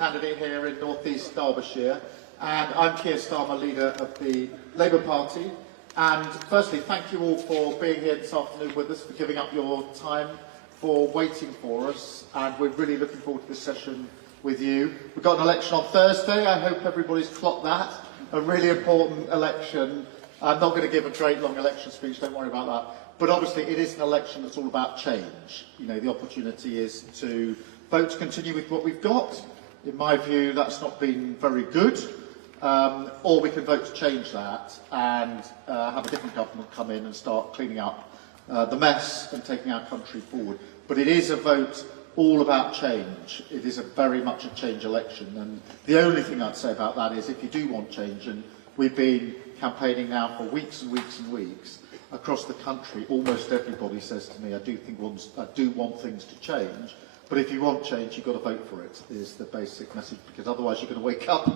Candidate here in North East Derbyshire, and I'm Kier Starmer, leader of the Labour Party. And firstly, thank you all for being here this afternoon with us, for giving up your time, for waiting for us, and we're really looking forward to this session with you. We've got an election on Thursday. I hope everybody's clocked that. A really important election. I'm not going to give a great long election speech, don't worry about that. But obviously it is an election that's all about change. You know, the opportunity is to vote to continue with what we've got. In my view, that's not been very good. Or we can vote to change that and have a different government come in and start cleaning up the mess and taking our country forward. But it is a vote all about change. It is very much a change election. And the only thing I'd say about that is if you do want change, and we've been campaigning now for weeks and weeks and weeks across the country, almost everybody says to me, I do want things to change. But if you want change, you've got to vote for it, is the basic message, because otherwise you're going to wake up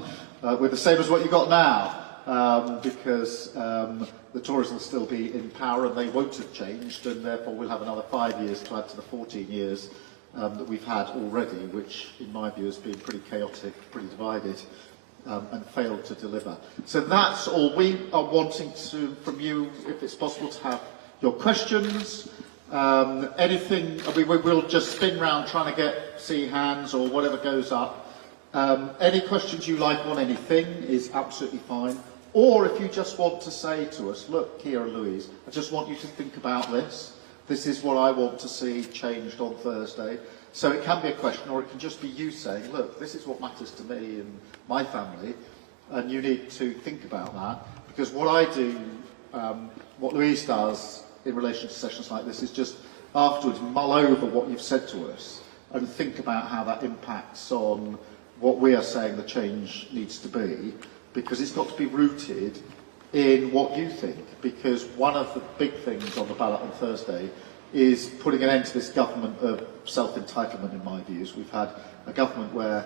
with the same as what you've got now, because the Tories will still be in power and they won't have changed, and therefore we'll have another 5 years to add to the 14 years that we've had already, which in my view has been pretty chaotic, pretty divided, and failed to deliver. So that's all. We are wanting from you, if it's possible, to have your questions. Anything, we'll just spin round trying to see hands or whatever goes up. Any questions you like on anything is absolutely fine. Or if you just want to say to us, look, Kier and Louise, I just want you to think about this. This is what I want to see changed on Thursday. So it can be a question, or it can just be you saying, look, this is what matters to me and my family, and you need to think about that. Because what I do, what Louise does, in relation to sessions like this, is just afterwards mull over what you've said to us and think about how that impacts on what we are saying the change needs to be, because it's got to be rooted in what you think. Because one of the big things on the ballot on Thursday is putting an end to this government of self-entitlement, in my views. We've had a government where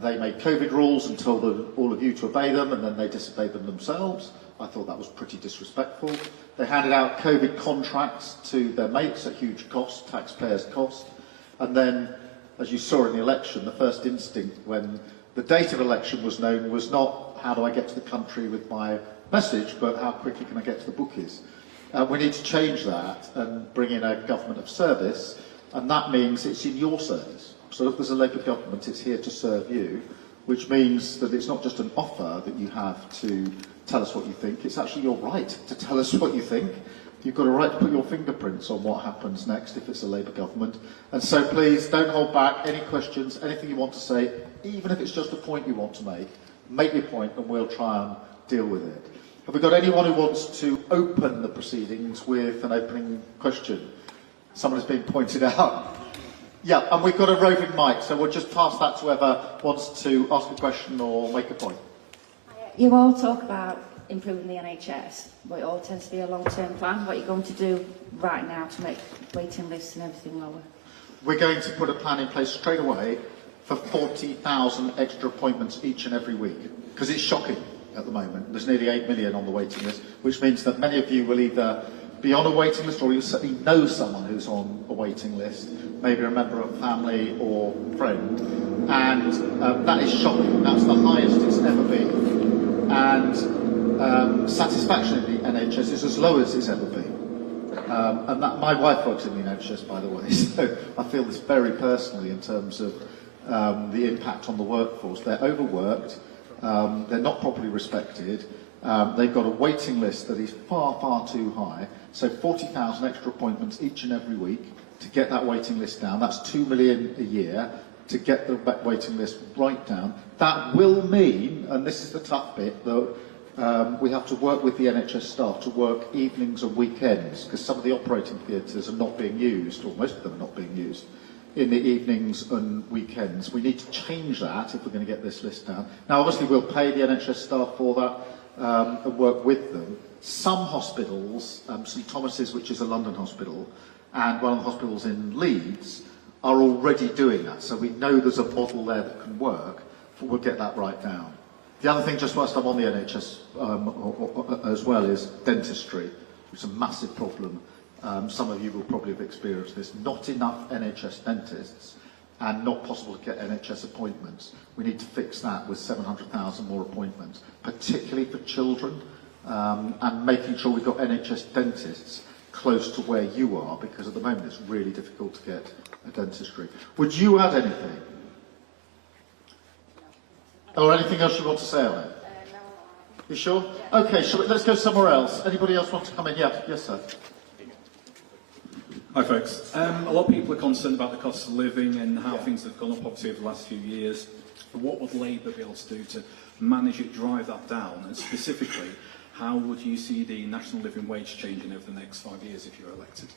they made COVID rules and told all of you to obey them, and then they disobeyed them themselves. I thought that was pretty disrespectful. They handed out COVID contracts to their mates at huge cost, taxpayers' cost. And then, as you saw in the election, the first instinct when the date of election was known was not how do I get to the country with my message, but how quickly can I get to the bookies. We need to change that and bring in a government of service, and that means it's in your service. So if there's a Labour government, it's here to serve you, which means that it's not just an offer that you have to tell us what you think, it's actually your right to tell us what you think. You've got a right to put your fingerprints on what happens next if it's a Labour government. And so please, don't hold back. Any questions, anything you want to say, even if it's just a point you want to make your point and we'll try and deal with it. Have we got anyone who wants to open the proceedings with an opening question? Someone has been pointed out. Yeah, and we've got a roving mic, so we'll just pass that to whoever wants to ask a question or make a point. You all talk about improving the NHS, but it all tends to be a long-term plan. What are you going to do right now to make waiting lists and everything lower? We're going to put a plan in place straight away for 40,000 extra appointments each and every week, because it's shocking at the moment. There's nearly 8 million on the waiting list, which means that many of you will either be on a waiting list or you certainly know someone who's on a waiting list, maybe a member of family or friend, and that is shocking. That's the highest it's ever been. And satisfaction in the NHS is as low as it's ever been. And my wife works in the NHS, by the way, so I feel this very personally in terms of the impact on the workforce. They're overworked, they're not properly respected, they've got a waiting list that is far, far too high, so 40,000 extra appointments each and every week to get that waiting list down. That's 2 million a year to get the waiting list right down. That will mean, and this is the tough bit, that we have to work with the NHS staff to work evenings and weekends, because some of the operating theatres are not being used, or most of them are not being used, in the evenings and weekends. We need to change that if we're going to get this list down. Now, obviously, we'll pay the NHS staff for that and work with them. Some hospitals, St Thomas's, which is a London hospital, and one of the hospitals in Leeds, are already doing that. So we know there's a model there that can work, but we'll get that right down. The other thing, just whilst I'm on the NHS as well, is dentistry, which is a massive problem. Some of you will probably have experienced this. Not enough NHS dentists, and not possible to get NHS appointments. We need to fix that with 700,000 more appointments, particularly for children, and making sure we've got NHS dentists close to where you are, because at the moment it's really difficult to get a dentistry. Would you add anything? Or anything else you want to say on it? You sure? Yeah. Okay, let's go somewhere else. Anybody else want to come in? Yeah, yes, sir. Hi, folks. A lot of people are concerned about the cost of living and how things have gone up, obviously, over the last few years. What would Labour be able to do to manage it, drive that down? And specifically, how would you see the national living wage changing over the next 5 years if you're elected?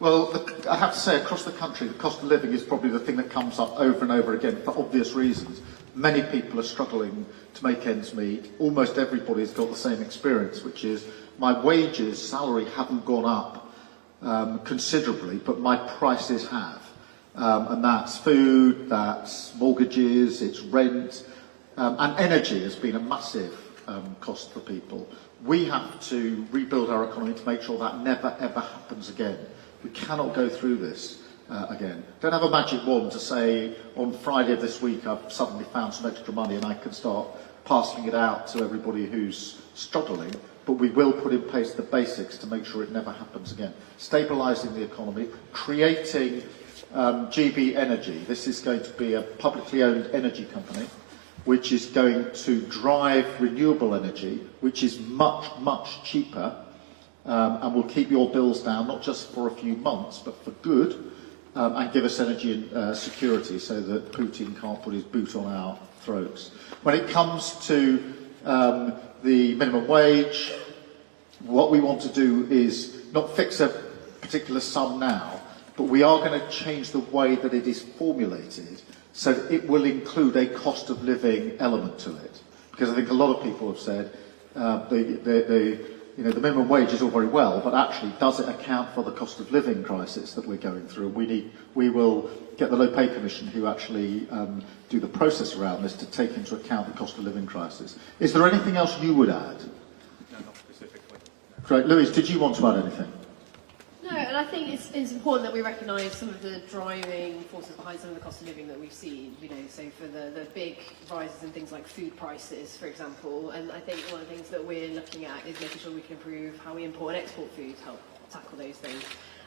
Well, I have to say, across the country, the cost of living is probably the thing that comes up over and over again for obvious reasons. Many people are struggling to make ends meet. Almost everybody's got the same experience, which is my wages, salary haven't gone up considerably, but my prices have. And that's food, that's mortgages, it's rent, and energy has been a massive cost for people. We have to rebuild our economy to make sure that never ever happens again. We cannot go through this again. Don't have a magic wand to say on Friday of this week I've suddenly found some extra money and I can start passing it out to everybody who's struggling, but we will put in place the basics to make sure it never happens again. Stabilising the economy, creating GB Energy. This is going to be a publicly owned energy company which is going to drive renewable energy, which is much, much cheaper and will keep your bills down, not just for a few months, but for good, and give us energy security so that Putin can't put his boot on our throats. When it comes to the minimum wage, what we want to do is not fix a particular sum now, but we are going to change the way that it is formulated so that it will include a cost of living element to it. Because I think a lot of people have said the minimum wage is all very well, but actually does it account for the cost of living crisis that we're going through? We will get the Low Pay Commission, who actually do the process around this, to take into account the cost of living crisis. Is there anything else you would add? No, not specifically. Great. Louise, did you want to add anything? No, and I think it's important that we recognise some of the driving forces behind some of the cost of living that we've seen, so for the big rises in things like food prices, for example, and I think one of the things that we're looking at is making sure we can improve how we import and export food to help tackle those things.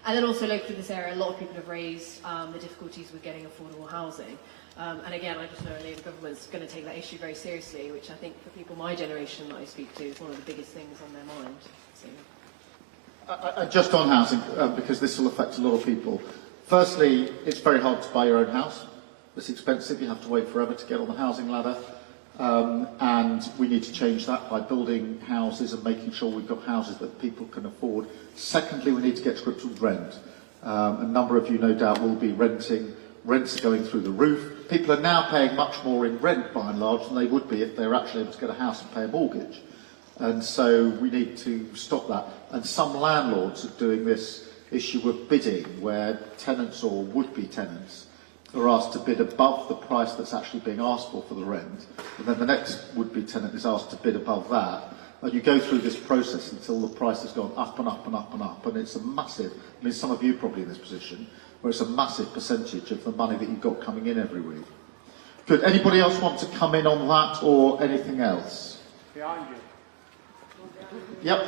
And then also locally in this area, a lot of people have raised the difficulties with getting affordable housing. And again, I just know the Labour government's going to take that issue very seriously, which I think for people my generation that I speak to is one of the biggest things on their mind. So. Just on housing, because this will affect a lot of people. Firstly, it's very hard to buy your own house. It's expensive. You have to wait forever to get on the housing ladder. And we need to change that by building houses and making sure we've got houses that people can afford. Secondly, we need to get to grips with rent. A number of you, no doubt, will be renting. Rents are going through the roof. People are now paying much more in rent, by and large, than they would be if they were actually able to get a house and pay a mortgage. And so we need to stop that. And some landlords are doing this issue of bidding, where tenants or would-be tenants are asked to bid above the price that's actually being asked for the rent. And then the next would-be tenant is asked to bid above that. And you go through this process until the price has gone up and up and up and up. And it's a massive, some of you are probably in this position, where it's a massive percentage of the money that you've got coming in every week. Good. Anybody else want to come in on that or anything else? Behind you. Yep.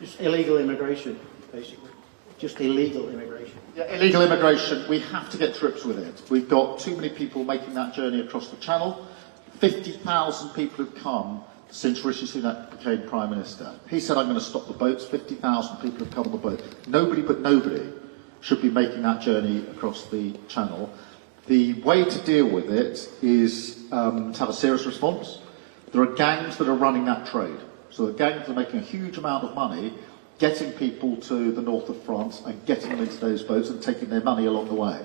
Just illegal immigration, basically. Just illegal immigration. Yeah, illegal immigration, we have to get to grips with it. We've got too many people making that journey across the Channel. 50,000 people have come since Rishi Sunak became Prime Minister. He said, I'm going to stop the boats. 50,000 people have come on the boat. Nobody but nobody should be making that journey across the Channel. The way to deal with it is to have a serious response. There are gangs that are running that trade. So the gangs are making a huge amount of money getting people to the north of France and getting them into those boats and taking their money along the way.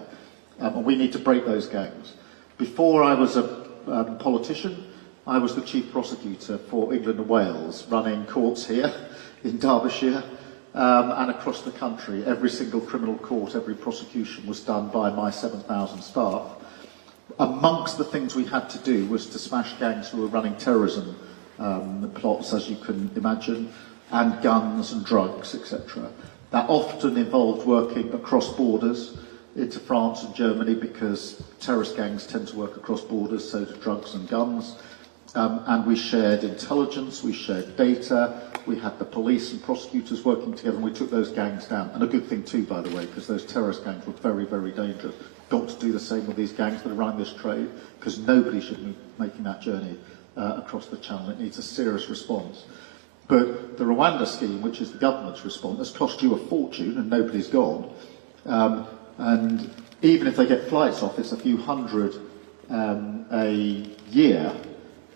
And we need to break those gangs. Before I was a politician, I was the chief prosecutor for England and Wales, running courts here in Derbyshire and across the country. Every single criminal court, every prosecution was done by my 7,000 staff. Amongst the things we had to do was to smash gangs who were running terrorism plots, as you can imagine, and guns and drugs, etc. That often involved working across borders into France and Germany, because terrorist gangs tend to work across borders, so do drugs and guns. And we shared intelligence, we shared data, we had the police and prosecutors working together, and we took those gangs down. And a good thing too, by the way, because those terrorist gangs were very, very dangerous. Got to do the same with these gangs that are running this trade, because nobody should be making that journey across the channel. It needs a serious response. But the Rwanda scheme, which is the government's response, has cost you a fortune, and nobody's gone. And even if they get flights off, it's a few hundred a year.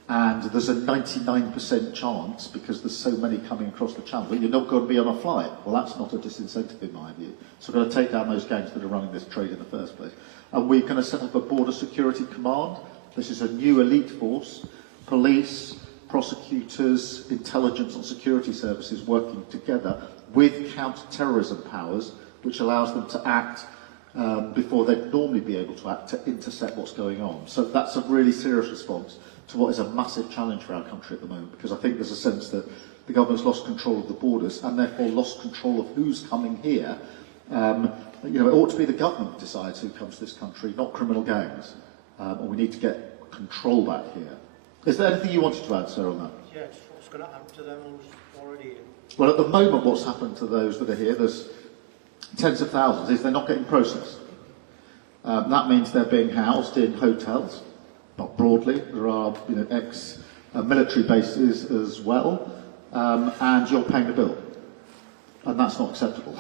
And there's a 99% chance, because there's so many coming across the channel, that you're not going to be on a flight. Well, that's not a disincentive in my view. So we're going to take down those gangs that are running this trade in the first place. And we're going to set up a border security command. This is a new elite force, police, prosecutors, intelligence and security services working together with counter-terrorism powers, which allows them to act before they'd normally be able to act, to intercept what's going on. So that's a really serious response to what is a massive challenge for our country at the moment, because I think there's a sense that the government's lost control of the borders and therefore lost control of who's coming here. You know, it ought to be the government that decides who comes to this country, not criminal gangs. And we need to get control back here. Is there anything you wanted to add, sir, on that? Yes, what's going to happen to them who's already here? Well, at the moment, what's happened to those that are here, there's tens of thousands, is they're not getting processed. That means they're being housed in hotels. Not broadly, there are ex-military bases as well, and you're paying the bill, and that's not acceptable.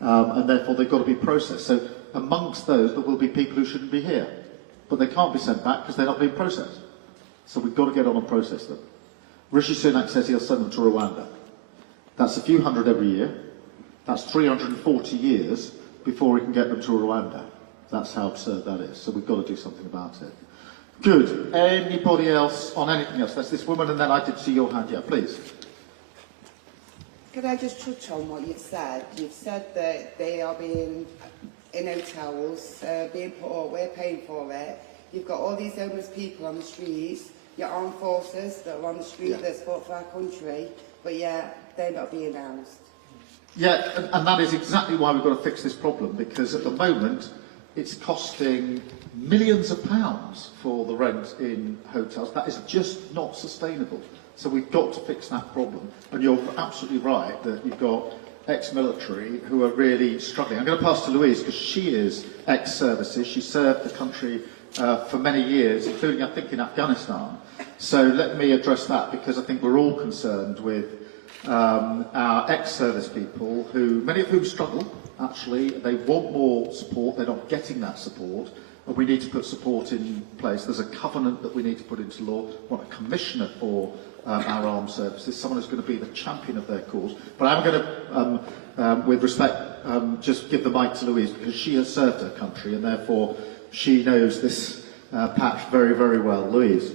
And therefore they've got to be processed. So amongst those, there will be people who shouldn't be here, but they can't be sent back because they're not being processed. So we've got to get on and process them. Rishi Sunak says he'll send them to Rwanda. That's a few hundred every year. That's 340 years before we can get them to Rwanda. That's how absurd that is. So we've got to do something about it. Good. Anybody else on anything else? That's this woman, and then I did see your hand. Yeah, please. Could I just touch on what you've said? You've said that they are being in hotels, being put up, we're paying for it. You've got all these homeless people on the streets, your armed forces that are on the street that fought for our country, but they're not being housed. Yeah, and that is exactly why we've got to fix this problem, because at the moment it's costing millions of pounds for the rent in hotels. That is just not sustainable. So we've got to fix that problem. And you're absolutely right that you've got ex-military who are really struggling. I'm going to pass to Louise, because she is ex-services. She served the country for many years, including, I think, in Afghanistan. So let me address that, because I think we're all concerned with our ex-service people, who many of whom struggle. Actually, they want more support. They're not getting that support. And we need to put support in place. There's a covenant that we need to put into law. We want a commissioner for our armed services, someone who's going to be the champion of their cause. But I'm going to, with respect, just give the mic to Louise, because she has served her country, and therefore she knows this patch very, very well. Louise.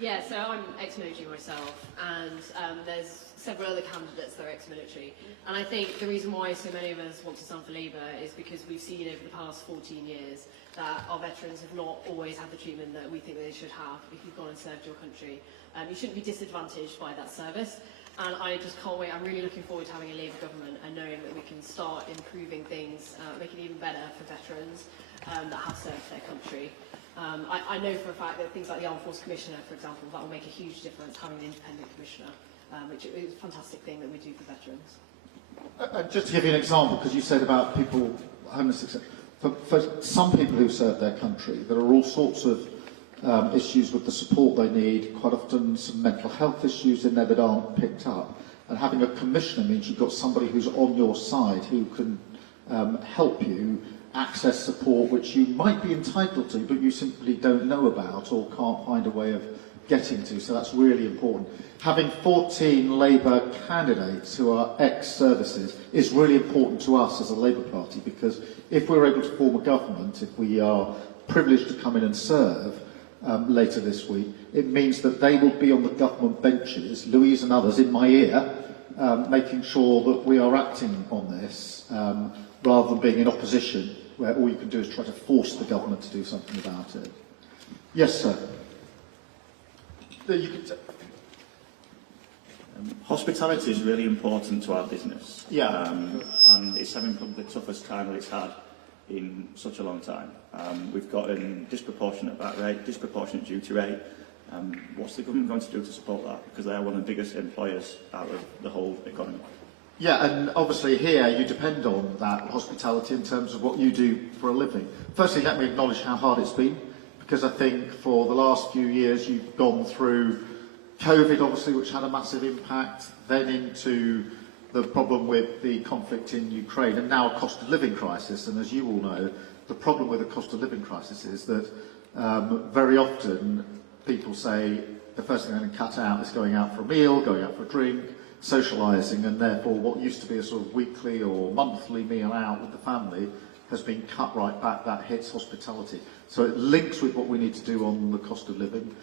Yeah, so I'm ex-military myself, and there's several other candidates that are ex-military. And I think the reason why so many of us want to stand for Labour is because we've seen over the past 14 years that our veterans have not always had the treatment that we think they should have if you've gone and served your country. You shouldn't be disadvantaged by that service. And I just can't wait. I'm really looking forward to having a Labour government and knowing that we can start improving things, making it even better for veterans that have served their country. I know for a fact that things like the Armed Force Commissioner, for example, that will make a huge difference, having an independent commissioner, which is a fantastic thing that we do for veterans. Just to give you an example, because you said about people, homeless, etc. For some people who serve their country, there are all sorts of issues with the support they need, quite often some mental health issues in there that aren't picked up. And having a commissioner means you've got somebody who's on your side who can help you access support which you might be entitled to, but you simply don't know about or can't find a way of getting to. So that's really important. Having 14 Labour candidates who are ex-services is really important to us as a Labour Party, because if we're able to form a government, if we are privileged to come in and serve later this week, it means that they will be on the government benches, Louise and others in my ear, making sure that we are acting on this, rather than being in opposition, where all you can do is try to force the government to do something about it. Yes, sir. You can Hospitality is really important to our business. Yeah. And it's having probably the toughest time that it's had in such a long time. We've got a disproportionate VAT rate, disproportionate duty rate. What's the government going to do to support that? Because they are one of the biggest employers out of the whole economy. Yeah, and obviously here you depend on that hospitality in terms of what you do for a living. Firstly, let me acknowledge how hard it's been, because I think for the last few years you've gone through COVID, obviously, which had a massive impact, then into the problem with the conflict in Ukraine, and now a cost of living crisis. And as you all know, the problem with the cost of living crisis is that very often people say the first thing they're going to cut out is going out for a meal, going out for a drink, socialising, and therefore what used to be a sort of weekly or monthly meal out with the family has been cut right back. That hits hospitality. So it links with what we need to do on the cost of living.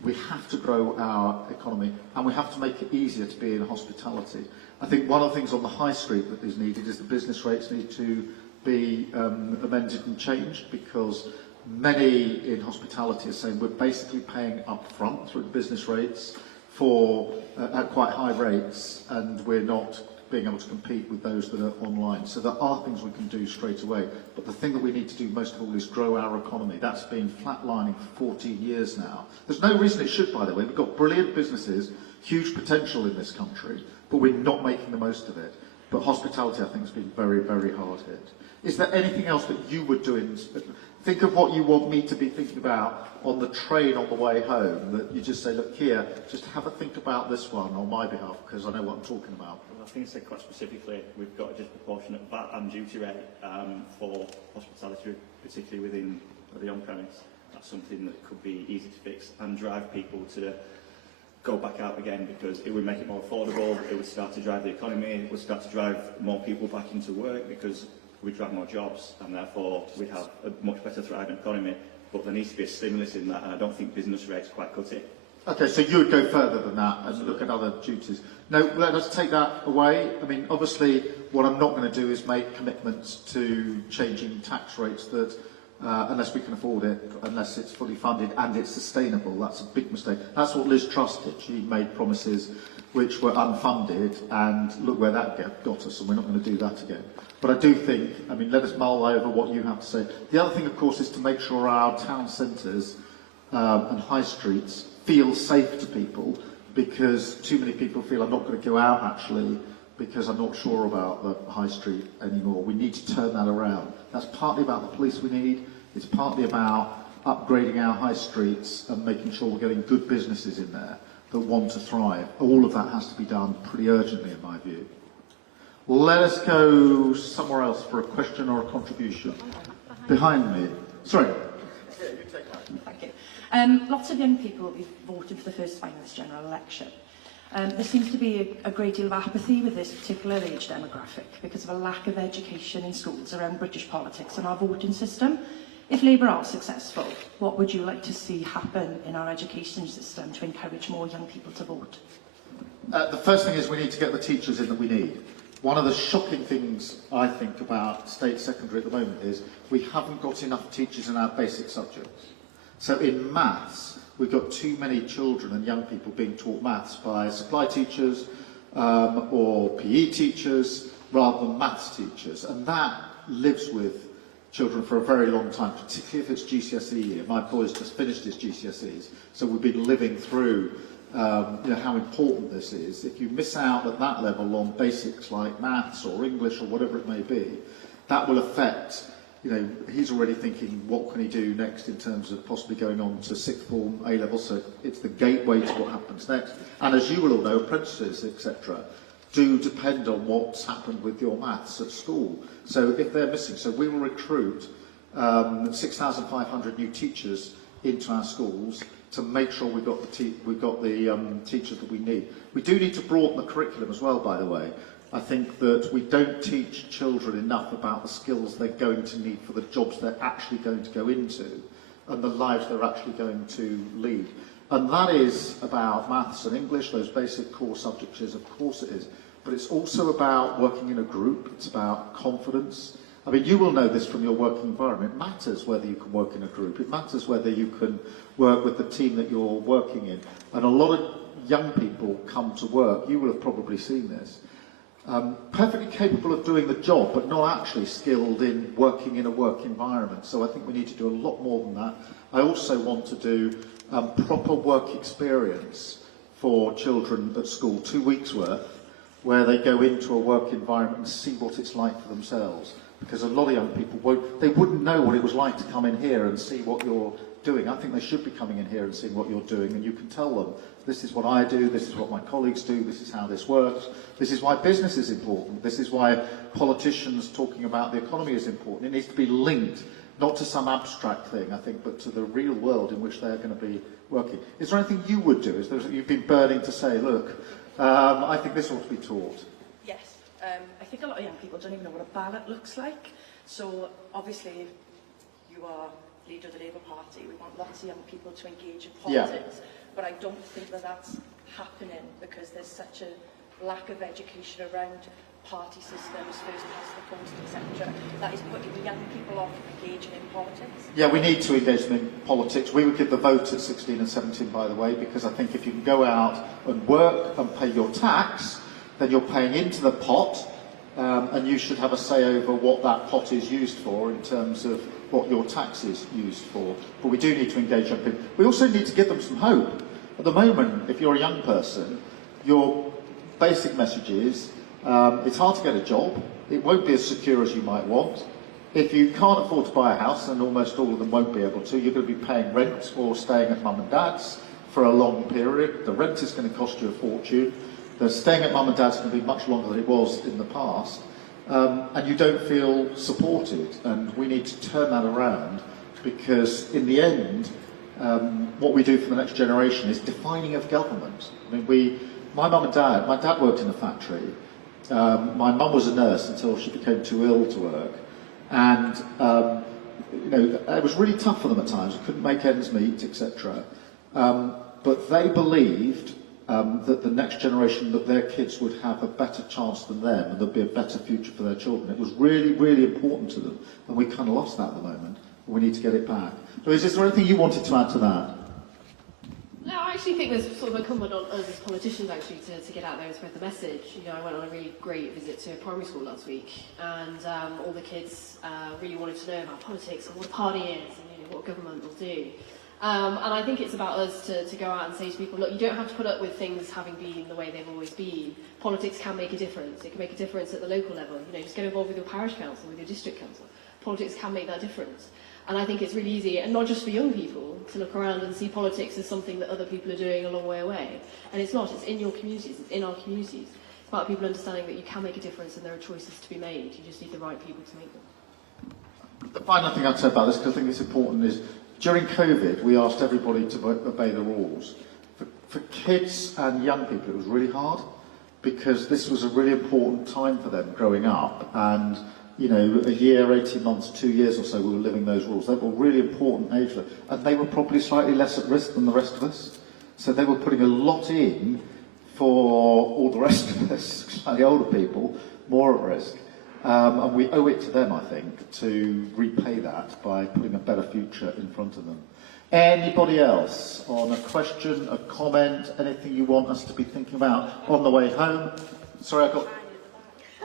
We have to grow our economy, and we have to make it easier to be in hospitality. I think one of the things on the high street that is needed is the business rates need to be amended and changed, because many in hospitality are saying we're basically paying up front through the business rates for at quite high rates, and we're not being able to compete with those that are online. So there are things we can do straight away, but the thing that we need to do most of all is grow our economy. That's been flatlining for 14 years now. There's no reason it should, by the way. We've got brilliant businesses, huge potential in this country, but we're not making the most of it. But hospitality, I think, has been very, very hard hit. Is there anything else that you would do in... Think of what you want me to be thinking about on the train on the way home, that you just say, look, here, just have a think about this one on my behalf, because I know what I'm talking about. Well, I think I said quite specifically, we've got a disproportionate VAT and duty rate for hospitality, particularly within the on-premise. That's something that could be easy to fix and drive people to go back out again, because it would make it more affordable, it would start to drive the economy, it would start to drive more people back into work, because we'd drive more jobs, and therefore we'd have a much better thriving economy. But there needs to be a stimulus in that, and I don't think business rates quite cut it. Okay, so you would go further than that and look at other duties. No, let us take that away. I mean, obviously, what I'm not going to do is make commitments to changing tax rates that, unless we can afford it, unless it's fully funded and it's sustainable. That's a big mistake. That's what Liz Truss did. She made promises which were unfunded, and look where that got us, and we're not going to do that again. But I do think, I mean, let us mull over what you have to say. The other thing, of course, is to make sure our town centres and high streets feel safe to people, because too many people feel I'm not going to go out, actually, because I'm not sure about the high street anymore. We need to turn that around. That's partly about the police we need. It's partly about upgrading our high streets and making sure we're getting good businesses in there that want to thrive. All of that has to be done pretty urgently, in my view. Let us go somewhere else for a question or a contribution. Behind me. Sorry. Thank you. Lots of young people will be voting for the first time in this general election. There seems to be a great deal of apathy with this particular age demographic because of a lack of education in schools around British politics and our voting system. If Labour are successful, what would you like to see happen in our education system to encourage more young people to vote? The first thing is we need to get the teachers in that we need. One of the shocking things I think about state secondary at the moment is we haven't got enough teachers in our basic subjects. So in maths, we've got too many children and young people being taught maths by supply teachers or PE teachers rather than maths teachers. And that lives with children for a very long time, particularly if it's GCSE year. My boy's just finished his GCSEs, so we've been living through how important this is. If you miss out at that level on basics like maths or English or whatever it may be, that will affect, he's already thinking what can he do next in terms of possibly going on to sixth form, A-level, so it's the gateway to what happens next. And as you will all know, apprentices, etc., do depend on what's happened with your maths at school. So if they're missing, so we will recruit 6,500 new teachers into our schools to make sure we've got the teachers that we need. We do need to broaden the curriculum as well, by the way. I think that we don't teach children enough about the skills they're going to need for the jobs they're actually going to go into and the lives they're actually going to lead. And that is about maths and English, those basic core subjects, of course it is. But it's also about working in a group, it's about confidence. I mean, you will know this from your working environment. It matters whether you can work in a group. It matters whether you can work with the team that you're working in. And a lot of young people come to work, you will have probably seen this, perfectly capable of doing the job, but not actually skilled in working in a work environment. So I think we need to do a lot more than that. I also want to do proper work experience for children at school, 2 weeks worth, where they go into a work environment and see what it's like for themselves. Because a lot of young people wouldn't know what it was like to come in here and see what you're doing. I think they should be coming in here and seeing what you're doing, and you can tell them, this is what I do, this is what my colleagues do, this is how this works, this is why business is important, this is why politicians talking about the economy is important. It needs to be linked, not to some abstract thing, I think, but to the real world in which they're going to be working. Is there anything you would do? Is there, you've been burning to say, look, I think this ought to be taught? Yes. I think a lot of young people don't even know what a ballot looks like. So, obviously, you are leader of the Labour Party. We want lots of young people to engage in politics. Yeah. But I don't think that that's happening because there's such a lack of education around party systems, first past the post, etc. That is putting young people off engaging in politics. Yeah, we need to engage them in politics. We would give the vote at 16 and 17, by the way, because I think if you can go out and work and pay your tax, then you're paying into the pot, and you should have a say over what that pot is used for in terms of what your tax is used for. But we do need to engage young people. We also need to give them some hope. At the moment, if you're a young person, your basic message is, it's hard to get a job, it won't be as secure as you might want. If you can't afford to buy a house, and almost all of them won't be able to, you're going to be paying rent or staying at mum and dad's for a long period. The rent is going to cost you a fortune. The staying at mum and dad's going to be much longer than it was in the past. And you don't feel supported. And we need to turn that around, because in the end, what we do for the next generation is defining of government. I mean, my mum and dad, my dad worked in a factory. My mum was a nurse until she became too ill to work. And, you know, it was really tough for them at times. They couldn't make ends meet, etc. But they believed that the next generation, that their kids would have a better chance than them, and there'd be a better future for their children. It was really, really important to them. And we kind of lost that at the moment. We need to get it back. So is there anything you wanted to add to that? No, I actually think there's sort of incumbent on us as politicians actually to get out there and spread the message. You know, I went on a really great visit to a primary school last week, and all the kids really wanted to know about politics and what a party is, and you know, what government will do. And I think it's about us to go out and say to people, look, you don't have to put up with things having been the way they've always been. Politics can make a difference. It can make a difference at the local level. You know, just get involved with your parish council, with your district council. Politics can make that difference. And I think it's really easy, and not just for young people, to look around and see politics as something that other people are doing a long way away. And it's not. It's in your communities. It's in our communities. It's about people understanding that you can make a difference and there are choices to be made. You just need the right people to make them. The final thing I'd say about this, because I think it's important, is during COVID, we asked everybody to obey the rules. For kids and young people, it was really hard, because this was a really important time for them growing up. And you know, a year, 18 months, 2 years or so, we were living those rules. They were really important age, and they were probably slightly less at risk than the rest of us. So they were putting a lot in for all the rest of us, slightly older people, more at risk. And we owe it to them, I think, to repay that by putting a better future in front of them. Anybody else on a question, a comment, anything you want us to be thinking about on the way home? Sorry, I got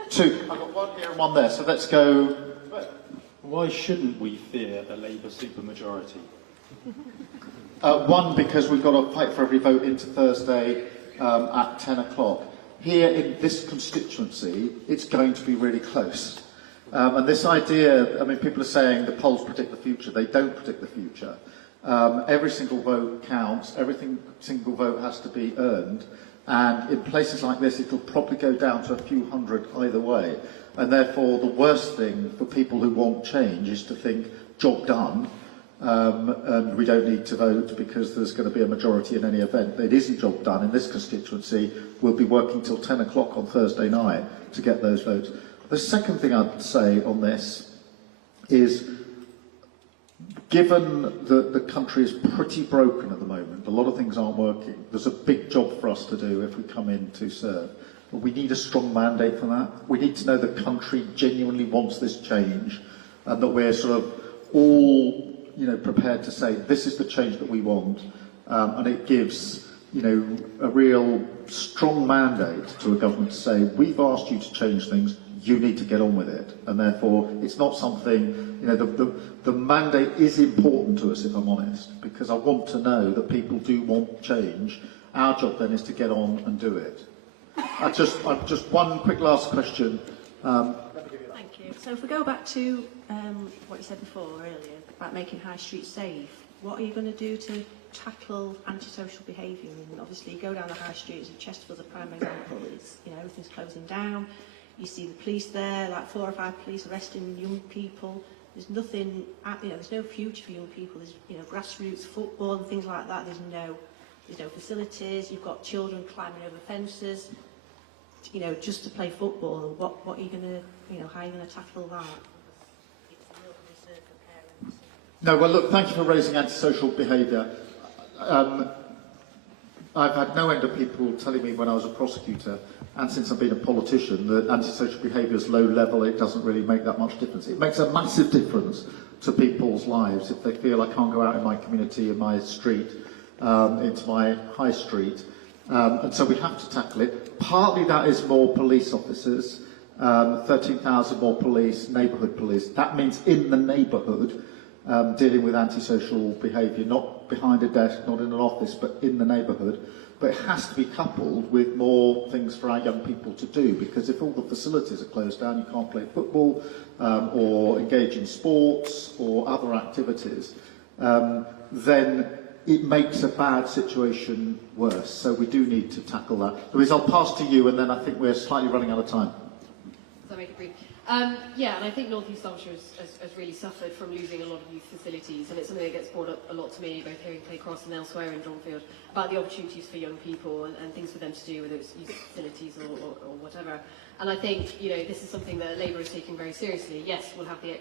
two. I've got one here and one there, so let's go. Why shouldn't we fear a Labour supermajority? One, because we've got to fight for every vote into Thursday at 10 o'clock. Here in this constituency, it's going to be really close. And this idea, I mean, people are saying the polls predict the future. They don't predict the future. Every single vote counts. Every single vote has to be earned. And in places like this, it'll probably go down to a few hundred either way. And therefore, the worst thing for people who want change is to think, job done, and we don't need to vote because there's going to be a majority in any event. It isn't job done. In this constituency, we'll be working till 10 o'clock on Thursday night to get those votes. The second thing I'd say on this is, given that the country is pretty broken at the moment, a lot of things aren't working, there's a big job for us to do if we come in to serve. But we need a strong mandate for that. We need to know the country genuinely wants this change, and that we're sort of all, you know, prepared to say this is the change that we want, and it gives a real strong mandate to a government to say, we've asked you to change things, you need to get on with it. And therefore, it's not something, the mandate is important to us, if I'm honest, because I want to know that people do want change. Our job then is to get on and do it. Just one quick last question. Thank you. So if we go back to what you said before earlier about making high streets safe, what are you going to do to tackle antisocial behaviour? I mean, obviously, you go down the high streets of Chesterfield's a prime example. It's, everything's closing down. You see the police there, like 4 or 5 police arresting young people. There's nothing, there's no future for young people. There's, grassroots football and things like that. There's no facilities. You've got children climbing over fences, just to play football. What are you going to, how are you going to tackle that? It's a real concern for parents. No, well, look, thank you for raising antisocial behaviour. I've had no end of people telling me when I was a prosecutor, and since I've been a politician, that antisocial behaviour is low level, it doesn't really make that much difference. It makes a massive difference to people's lives if they feel I can't go out in my community, in my street, into my high street. And so we have to tackle it. Partly that is more police officers, 13,000 more police, neighbourhood police. That means in the neighbourhood, dealing with antisocial behaviour, not behind a desk, not in an office, but in the neighbourhood. But it has to be coupled with more things for our young people to do, because if all the facilities are closed down, you can't play football or engage in sports or other activities, then it makes a bad situation worse. So we do need to tackle that. Louise, I'll pass to you, and then I think we're slightly running out of time. So make it brief. Yeah, and I think North East Derbyshire has really suffered from losing a lot of youth facilities, and it's something that gets brought up a lot to me, both here in Clay Cross and elsewhere in Dronfield, about the opportunities for young people and things for them to do, whether it's youth facilities or whatever. And I think, this is something that Labour is taking very seriously. Yes, we'll have the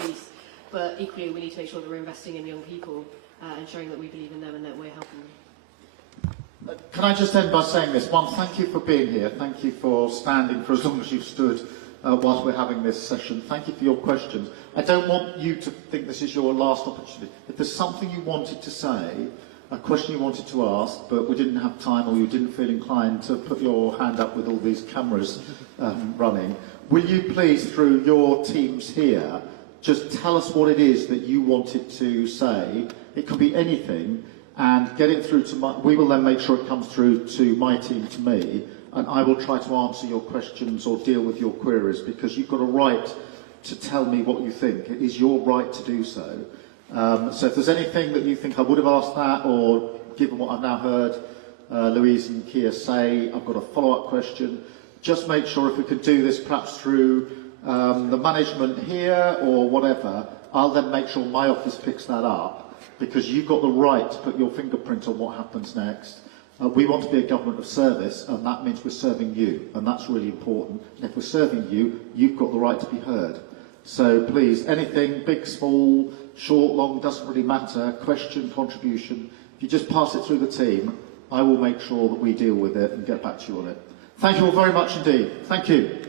police, but equally we need to make sure that we're investing in young people and showing that we believe in them and that we're helping them. Can I just end by saying this? One, thank you for being here. Thank you for standing for as long as you've stood whilst we're having this session. Thank you for your questions. I don't want you to think this is your last opportunity. If there's something you wanted to say, a question you wanted to ask, but we didn't have time or you didn't feel inclined to put your hand up with all these cameras running, will you please, through your teams here, just tell us what it is that you wanted to say? It can be anything, and get it through to we will then make sure it comes through to my team, to me, and I will try to answer your questions or deal with your queries, because you've got a right to tell me what you think. It is your right to do so. So if there's anything that you think I would have asked that, or given what I've now heard Louise and Kier say, I've got a follow-up question, just make sure if we could do this perhaps through the management here or whatever, I'll then make sure my office picks that up, because you've got the right to put your fingerprint on what happens next. We want to be a government of service, and that means we're serving you, and that's really important. And if we're serving you, you've got the right to be heard. So please, anything, big, small, short, long, doesn't really matter, question, contribution, if you just pass it through the team, I will make sure that we deal with it and get back to you on it. Thank you all very much indeed. Thank you.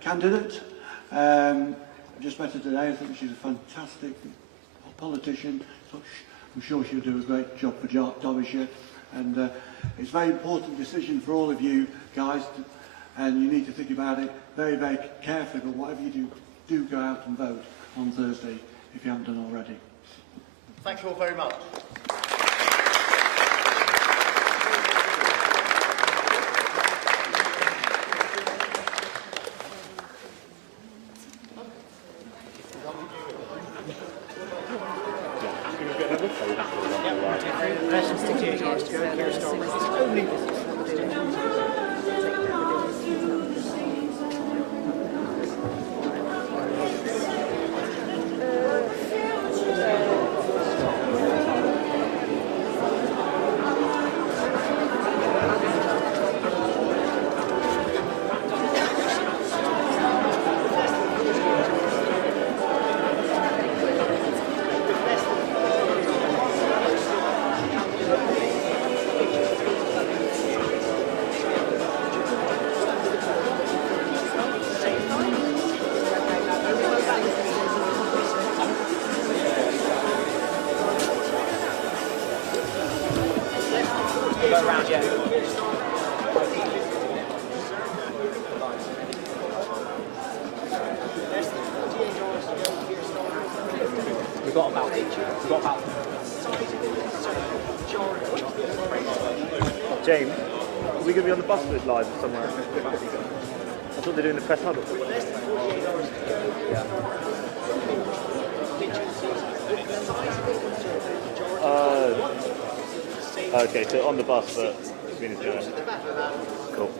Candidate. I just met her today. I think she's a fantastic politician. I'm sure she'll do a great job for Derbyshire. And it's a very important decision for all of you guys, and you need to think about it very, very carefully. But whatever you do go out and vote on Thursday if you haven't done already. Thank you all very much. Kier Starmer. We'll go around, yeah. We've got about James, are we going to be on the bus with live somewhere? I thought they're doing the press huddle. Okay, so on the bus, but Sabrina's going. Cool.